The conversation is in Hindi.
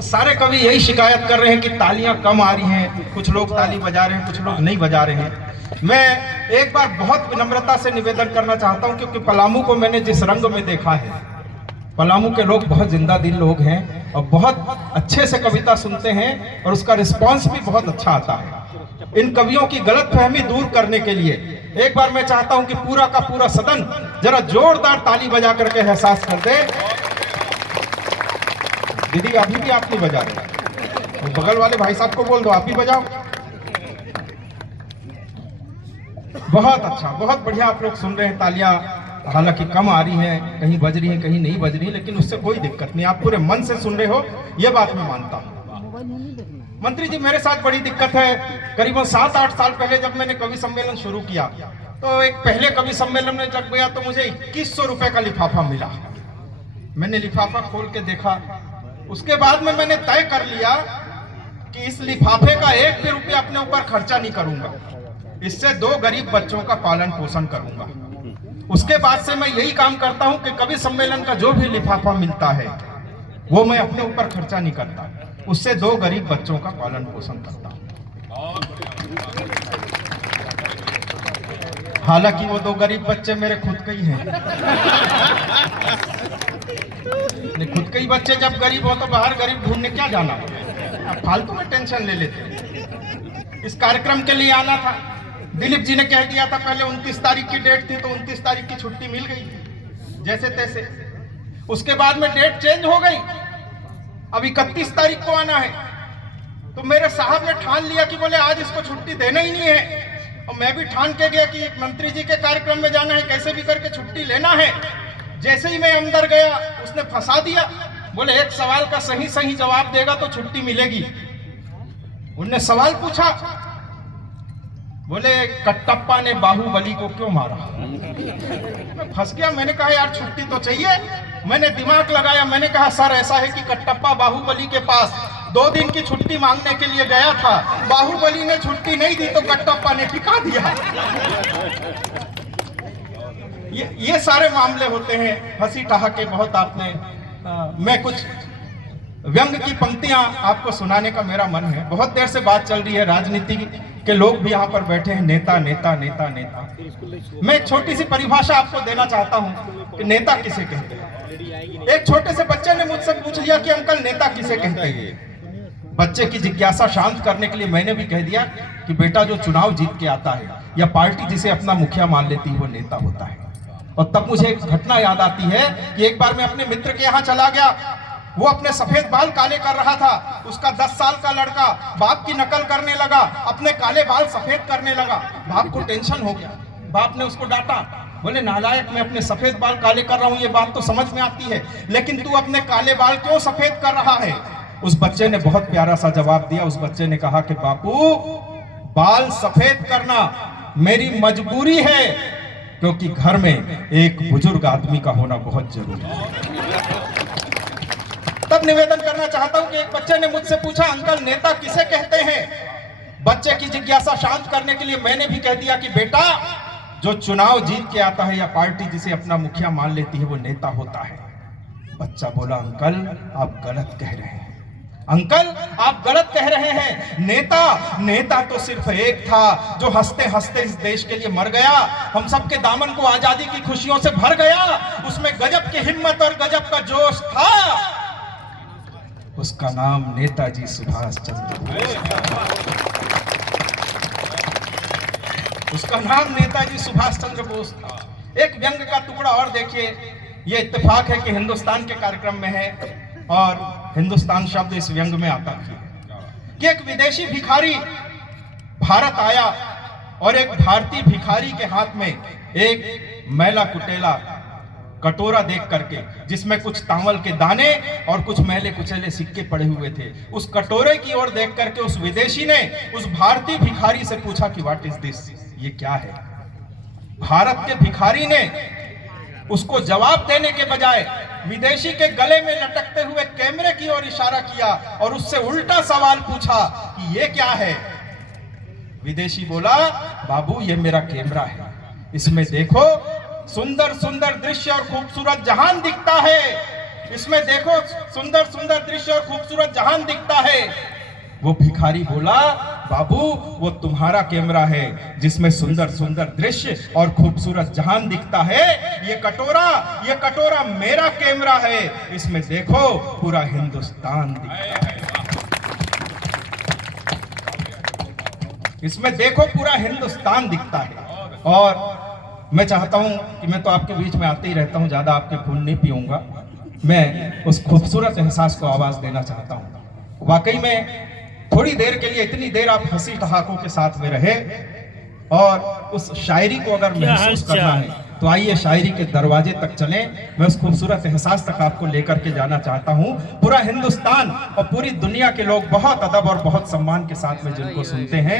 सारे कवि यही शिकायत कर रहे हैं कि तालियां कम आ रही हैं, कुछ लोग ताली बजा रहे हैं, कुछ लोग नहीं बजा रहे हैं। मैं एक बार बहुत विनम्रता से निवेदन करना चाहता हूं, क्योंकि पलामू को मैंने जिस रंग में देखा है, पलामू के लोग बहुत जिंदा दिल लोग हैं और बहुत अच्छे से कविता सुनते हैं और उसका रिस्पांस भी बहुत अच्छा आता है। इन कवियों की गलतफहमी दूर करने के लिए एक बार मैं चाहता हूं कि पूरा का पूरा सदन जरा जोरदार ताली बजा करके एहसास कर दे। दीदी अभी भी आप नहीं बजा रहे, तो बगल वाले भाई साहब को बोल दो आप ही बजाओ। बहुत अच्छा, बहुत बढ़िया आप लोग सुन रहे हैं। तालियां हालांकि कम आ रही हैं, कहीं बज रही हैं, कहीं नहीं बज रही, लेकिन उससे कोई दिक्कत नहीं, आप पूरे मन से सुन रहे हो, यह बात मैं मानता हूं। मंत्री जी, मेरे साथ बड़ी दिक्कत है। करीबन 7-8 साल पहले जब मैंने कवि सम्मेलन शुरू किया, तो एक पहले कवि सम्मेलन में जब गया तो मुझे 2100 रुपए का लिफाफा मिला। मैंने लिफाफा खोल के देखा, उसके बाद में मैंने तय कर लिया कि इस लिफाफे का 1 भी रुपया अपने ऊपर खर्चा नहीं करूंगा, इससे 2 गरीब बच्चों का पालन पोषण करूंगा। उसके बाद से मैं यही काम करता हूं कि कवि सम्मेलन का जो भी लिफाफा मिलता है वो मैं अपने ऊपर खर्चा नहीं करता, उससे 2 गरीब बच्चों का पालन पोषण करता हूं। हालांकि वो 2 गरीब बच्चे मेरे खुद के ही हैं। खुद के ही बच्चे जब गरीब हो तो बाहर गरीब ढूंढने क्या जाना, फालतू में टेंशन ले लेते। इस कार्यक्रम के लिए आना था, दिलीप जी ने कह दिया था, पहले 29 तारीख की डेट थी तो 29 तारीख की छुट्टी मिल गई थी जैसे तैसे। उसके बाद में डेट चेंज हो गई, अब 31 तारीख को आना है। तो मेरे साहब ने ठान लिया कि बोले आज इसको छुट्टी देना ही नहीं है, और मैं भी ठान के गया कि मंत्री जी के कार्यक्रम में जाना है, कैसे भी करके छुट्टी लेना है। जैसे ही मैं अंदर गया उसने फंसा दिया, बोले एक सवाल का सही सही जवाब देगा तो छुट्टी मिलेगी। उनने सवाल पूछा, बोले कटप्पा ने बाहुबली को क्यों मारा। मैं फंस गया, मैंने कहा यार छुट्टी तो चाहिए। मैंने दिमाग लगाया, मैंने कहा सर ऐसा है कि कटप्पा बाहुबली के पास 2 दिन की छुट्टी मांगने के लिए गया था, बाहुबली ने छुट्टी नहीं दी तो कटप्पा ने टिका दिया। ये सारे मामले होते हैं, हंसी ठहाके बहुत। आपने मैं कुछ व्यंग की पंक्तियां आपको सुनाने का मेरा मन है। बहुत देर से बात चल रही है, राजनीति के लोग भी यहाँ पर बैठे हैं, नेता नेता नेता नेता। मैं एक छोटी सी परिभाषा आपको देना चाहता हूँ कि नेता किसे कहते हैं। एक छोटे से बच्चे ने मुझसे पूछ लिया कि अंकल नेता किसे कहते हैं। बच्चे की जिज्ञासा शांत करने के लिए मैंने भी कह दिया कि बेटा जो चुनाव जीत के आता है या पार्टी जिसे अपना मुखिया मान लेती है वो नेता होता है। और तब मुझे एक घटना याद आती है कि एक बार मैं अपने मित्र के यहाँ चला गया, वो अपने सफेद बाल काले कर रहा था। उसका 10 साल का लड़का बाप की नकल करने लगा, अपने काले बाल सफेद करने लगा। बाप को टेंशन हो गया, बाप ने उसको डांटा, बोले नालायक, मैं अपने सफेद बाल काले कर रहा हूं, ये बात तो समझ में आती है, लेकिन तू अपने काले बाल क्यों सफेद कर रहा है। उस बच्चे ने बहुत प्यारा सा जवाब दिया। उस बच्चे ने कहा कि बापू, बाल सफेद करना मेरी मजबूरी है, क्योंकि घर में एक बुजुर्ग आदमी का होना बहुत जरूरी है। तब निवेदन करना चाहता हूं कि एक बच्चे ने मुझसे पूछा, अंकल नेता किसे कहते हैं। बच्चे की जिज्ञासा शांत करने के लिए मैंने भी कह दिया कि बेटा जो चुनाव जीत के आता है या पार्टी जिसे अपना मुखिया मान लेती है वो नेता होता है। बच्चा बोला, अंकल आप गलत कह रहे हैं, अंकल आप गलत कह रहे हैं। नेता तो सिर्फ एक था जो हंसते हंसते इस देश के लिए मर गया, हम सबके दामन को आजादी की खुशियों से भर गया। उसमें गजब की हिम्मत और गजब का जोश था, उसका नाम नेताजी सुभाष चंद्र बोस। उसका नाम नेताजी सुभाष चंद्र बोस था। एक व्यंग का टुकड़ा और देखिए, ये इत्तेफाक है कि हिंदुस्तान के कार्यक्रम में है और हिंदुस्तान शब्द इस व्यंग में आता है कि एक विदेशी भिखारी भारत आया और एक भारतीय भिखारी के हाथ में एक मैला कुटेला कटोरा देख करके, जिसमें कुछ तांवल के दाने और कुछ मैले कुचेले सिक्के पड़े हुए थे, उस कटोरे की ओर देख करके उस विदेशी ने उस भारतीय भिखारी से पूछा कि व्हाट इज दिस, ये क्या है। भारत के भिखारी ने उसको जवाब देने के बजाय विदेशी के गले में लटकते हुए कैमरे की ओर इशारा किया और उससे उल्टा सवाल पूछा कि ये क्या है। विदेशी बोला, बाबू ये मेरा कैमरा है, इसमें देखो सुंदर सुंदर दृश्य और खूबसूरत जहान दिखता है, इसमें देखो सुंदर सुंदर दृश्य और खूबसूरत जहान दिखता है। वो भिखारी बोला, बाबू वो तुम्हारा कैमरा है जिसमें सुंदर सुंदर दृश्य और खूबसूरत जहान दिखता है। ये कटोरा मेरा कैमरा है, इसमें देखो पूरा हिंदुस्तान दिखता है। इसमें देखो पूरा हिंदुस्तान दिखता है। और मैं चाहता हूं कि मैं तो आपके बीच में आते ही रहता हूं, ज्यादा आपके खून नहीं पीऊंगा। मैं उस खूबसूरत एहसास को आवाज देना चाहता हूं। वाकई में थोड़ी देर के लिए, इतनी देर आप हंसी ठहाकों के साथ में रहे और उस शायरी को अगर महसूस करना है तो आइए शायरी के दरवाजे तक चलें। मैं उस खूबसूरत एहसास तक आपको लेकर के जाना चाहता हूं। पूरा हिंदुस्तान और पूरी दुनिया के लोग बहुत अदब और बहुत सम्मान के साथ में जिनको सुनते हैं।